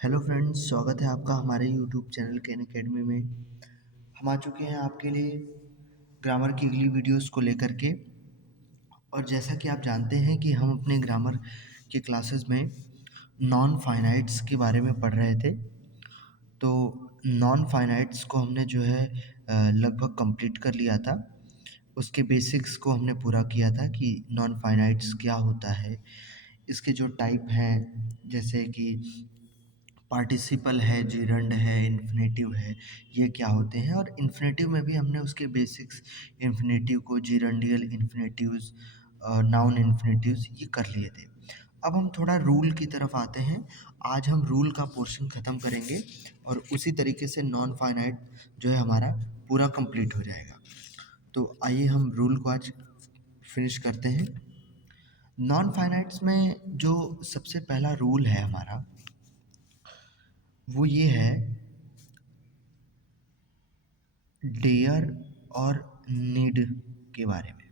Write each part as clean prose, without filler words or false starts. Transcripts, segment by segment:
Hello friends, स्वागत है आपका हमारे यूट्यूब चैनल कैन अकेडमी में। हम आ चुके हैं आपके लिए ग्रामर की अगली वीडियोस को लेकर के। और जैसा कि आप जानते हैं कि हम अपने ग्रामर के क्लासेस में नॉन फाइनाइट्स के बारे में पढ़ रहे थे। तो नॉन फाइनाइट्स को हमने जो है लगभग कंप्लीट कर लिया था। उसके बेसिक्स को हमने पूरा किया था कि नॉन फाइनाइट्स क्या होता है, इसके जो टाइप हैं जैसे कि पार्टिसिपल है, जिरंड है, इन्फिनेटिव है, ये क्या होते हैं। और इन्फिनेटिव में भी हमने उसके बेसिक्स इन्फिनेटिव को, जिरंडियल इन्फिनेटिव्स, नाउन इन्फिनेटिव्स ये कर लिए थे। अब हम थोड़ा रूल की तरफ आते हैं। आज हम रूल का पोर्शन ख़त्म करेंगे और उसी तरीके से नॉन फाइनाइट जो है हमारा पूरा कंप्लीट हो जाएगा। तो आइए हम रूल को आज फिनिश करते हैं। नॉन फाइनाइट्स में जो सबसे पहला रूल है हमारा, वो ये है डेयर और नीड के बारे में।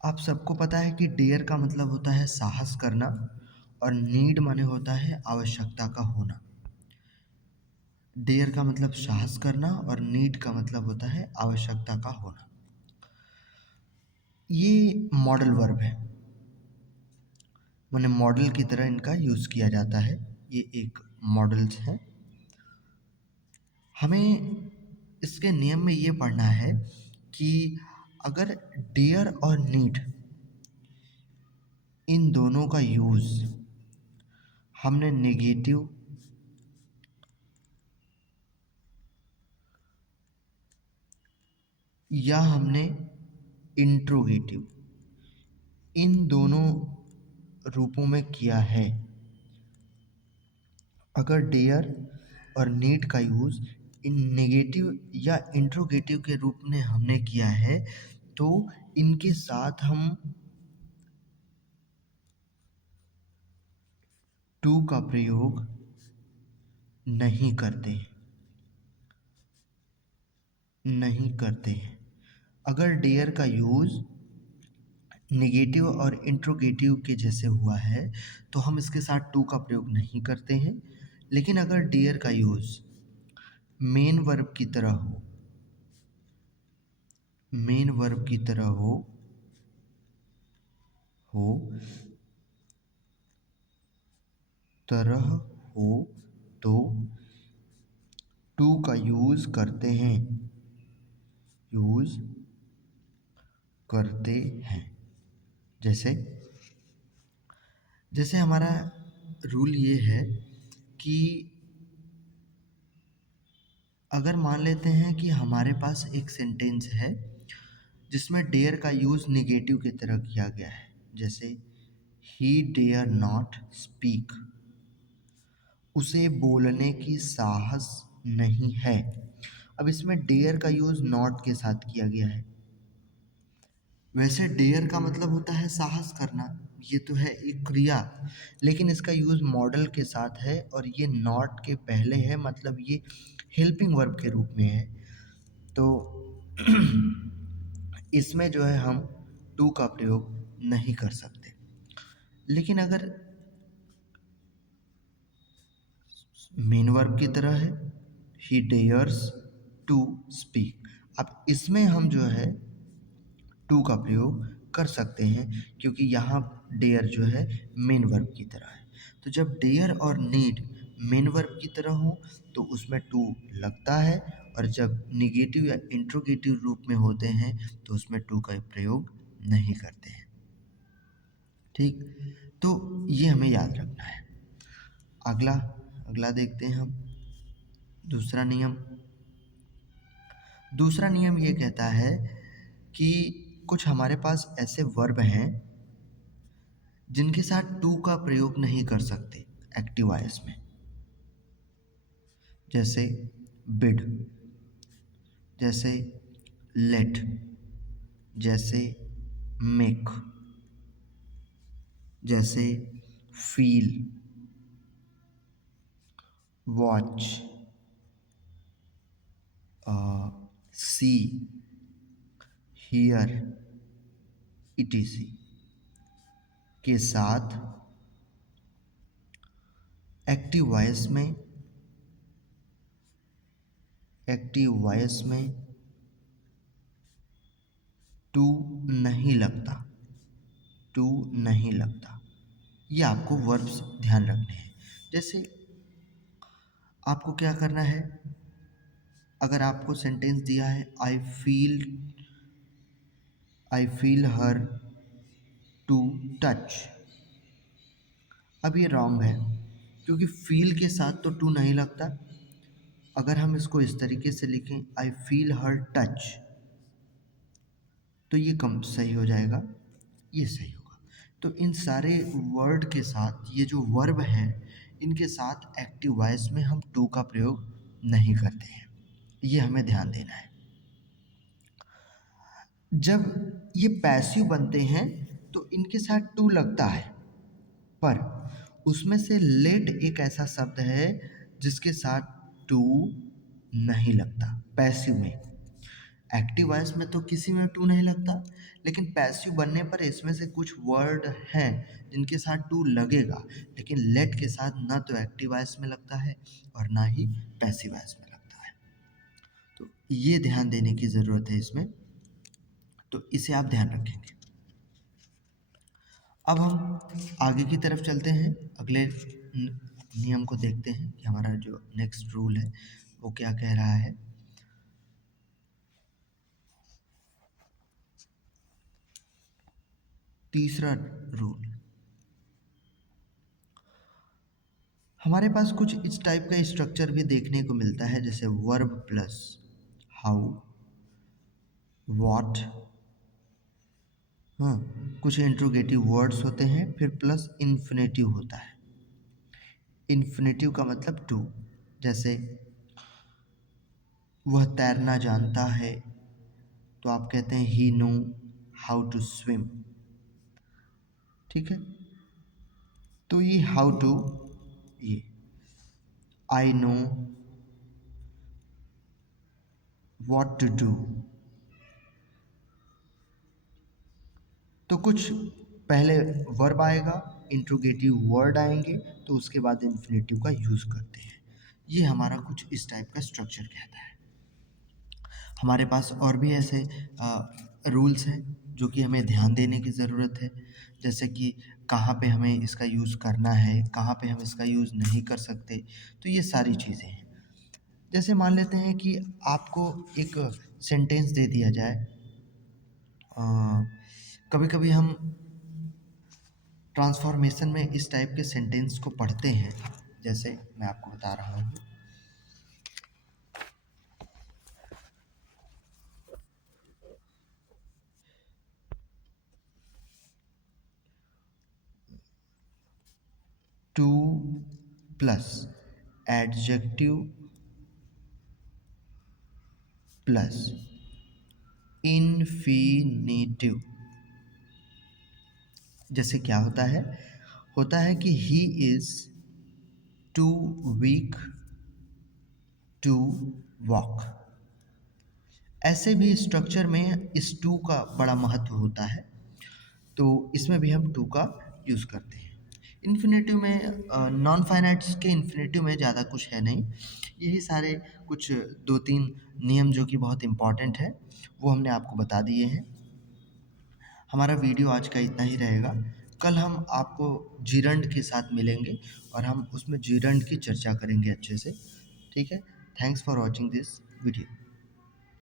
आप सबको पता है कि डेयर का मतलब होता है साहस करना और नीड माने होता है आवश्यकता का होना। डेयर का मतलब साहस करना और नीड का मतलब होता है आवश्यकता का होना। ये मॉडल वर्ब है, माने मॉडल की तरह इनका यूज़ किया जाता है। ये एक मॉडल्स है। हमें इसके नियम में ये पढ़ना है कि अगर डेयर और नीड इन दोनों का यूज़ हमने नेगेटिव या हमने इंट्रोगेटिव इन दोनों रूपों में किया है। अगर डेयर और नीड का यूज़ इन नेगेटिव या इंट्रोगेटिव के रूप में हमने किया है तो इनके साथ हम टू का प्रयोग नहीं करते हैं, नहीं करते हैं। अगर डेयर का यूज़ नेगेटिव और इंट्रोगेटिव के जैसे हुआ है तो हम इसके साथ टू का प्रयोग नहीं करते हैं। लेकिन अगर डियर का यूज़ मेन वर्ब की तरह हो, मेन वर्ब की तरह हो तरह हो तो टू का यूज़ करते हैं, यूज़ करते हैं। जैसे जैसे हमारा रूल ये है कि अगर मान लेते हैं कि हमारे पास एक सेंटेंस है जिसमें डेयर का यूज़ निगेटिव की तरह किया गया है। जैसे ही डेयर नॉट स्पीक, उसे बोलने की साहस नहीं है। अब इसमें डेयर का यूज़ नॉट के साथ किया गया है। वैसे डेयर का मतलब होता है साहस करना, ये तो है एक क्रिया, लेकिन इसका यूज़ मॉडल के साथ है और ये नॉट के पहले है, मतलब ये हेल्पिंग वर्ब के रूप में है। तो इसमें जो है हम टू का प्रयोग नहीं कर सकते। लेकिन अगर मेन वर्ब की तरह है, ही डेयर्स टू स्पीक, अब इसमें हम जो है टू का प्रयोग कर सकते हैं क्योंकि यहाँ डेयर जो है मेन वर्ब की तरह है। तो जब डेयर और नीड मेन वर्ब की तरह हो तो उसमें टू लगता है, और जब निगेटिव या इंट्रोगेटिव रूप में होते हैं तो उसमें टू का प्रयोग नहीं करते हैं। ठीक, तो ये हमें याद रखना है। अगला अगला देखते हैं हम दूसरा नियम। दूसरा नियम ये कहता है कि कुछ हमारे पास ऐसे वर्ब हैं जिनके साथ टू का प्रयोग नहीं कर सकते एक्टिव वॉइस में। जैसे बिड, जैसे लेट, जैसे मेक, जैसे feel, watch, see, here, etc के साथ एक्टिव वॉइस में टू नहीं लगता, टू नहीं लगता। ये आपको वर्ब्स ध्यान रखने हैं। जैसे आपको क्या करना है, अगर आपको सेंटेंस दिया है I feel her to touch, अब ये रॉन्ग है क्योंकि फील के साथ तो टू नहीं लगता। अगर हम इसको इस तरीके से लिखें आई फील हर टच, तो ये कम सही हो जाएगा, ये सही होगा। तो इन सारे वर्ड के साथ ये जो वर्ब हैं इनके साथ एक्टिव वॉइस में हम टू का प्रयोग नहीं करते हैं, ये हमें ध्यान देना है। जब ये पैसिव बनते हैं तो इनके साथ टू लगता है, पर उसमें से लेट एक ऐसा शब्द है जिसके साथ टू नहीं लगता पैसिव में। एक्टिव वॉइस में तो किसी में टू नहीं लगता, लेकिन पैसिव बनने पर इसमें से कुछ वर्ड हैं जिनके साथ टू लगेगा, लेकिन लेट के साथ ना तो एक्टिव वॉइस में लगता है और ना ही पैसिव वॉइस में लगता है। तो ये ध्यान देने की ज़रूरत है इसमें, तो इसे आप ध्यान रखेंगे। अब हम आगे की तरफ चलते हैं, अगले नियम को देखते हैं कि हमारा जो नेक्स्ट रूल है वो क्या कह रहा है। तीसरा रूल, हमारे पास कुछ इस टाइप का स्ट्रक्चर भी देखने को मिलता है, जैसे वर्ब प्लस हाउ, व्हाट, हाँ, कुछ इंट्रोगेटिव वर्ड्स होते हैं, फिर प्लस इन्फिनेटिव होता है। इन्फिनेटिव का मतलब टू, जैसे वह तैरना जानता है तो आप कहते हैं he know how to swim, ठीक है। तो ये हाउ टू, ये I know what to do, तो कुछ पहले वर्ब आएगा, इंट्रोगेटिव वर्ड आएंगे, तो उसके बाद इन्फिनेटिव का यूज़ करते हैं। ये हमारा कुछ इस टाइप का स्ट्रक्चर कहता है। हमारे पास और भी ऐसे रूल्स हैं जो कि हमें ध्यान देने की ज़रूरत है, जैसे कि कहाँ पे हमें इसका यूज़ करना है, कहाँ पे हम इसका यूज़ नहीं कर सकते, तो ये सारी चीज़ें हैं। जैसे मान लेते हैं कि आपको एक सेंटेंस दे दिया जाए, कभी कभी हम ट्रांसफॉर्मेशन में इस टाइप के सेंटेंस को पढ़ते हैं, जैसे मैं आपको बता रहा हूँ। To plus adjective plus infinitive, जैसे क्या होता है कि he is too weak to walk. ऐसे भी स्ट्रक्चर में इस टू का बड़ा महत्व होता है, तो इसमें भी हम टू का यूज़ करते हैं। इन्फिनेटिव में नॉन फाइनाइट्स के इन्फिनेटिव में ज़्यादा कुछ है नहीं, यही सारे कुछ दो तीन नियम जो कि बहुत इम्पॉर्टेंट है वो हमने आपको बता दिए हैं। हमारा वीडियो आज का इतना ही रहेगा। कल हम आपको जीरंड के साथ मिलेंगे और हम उसमें जीरंड की चर्चा करेंगे अच्छे से, ठीक है। Thanks for watching this video.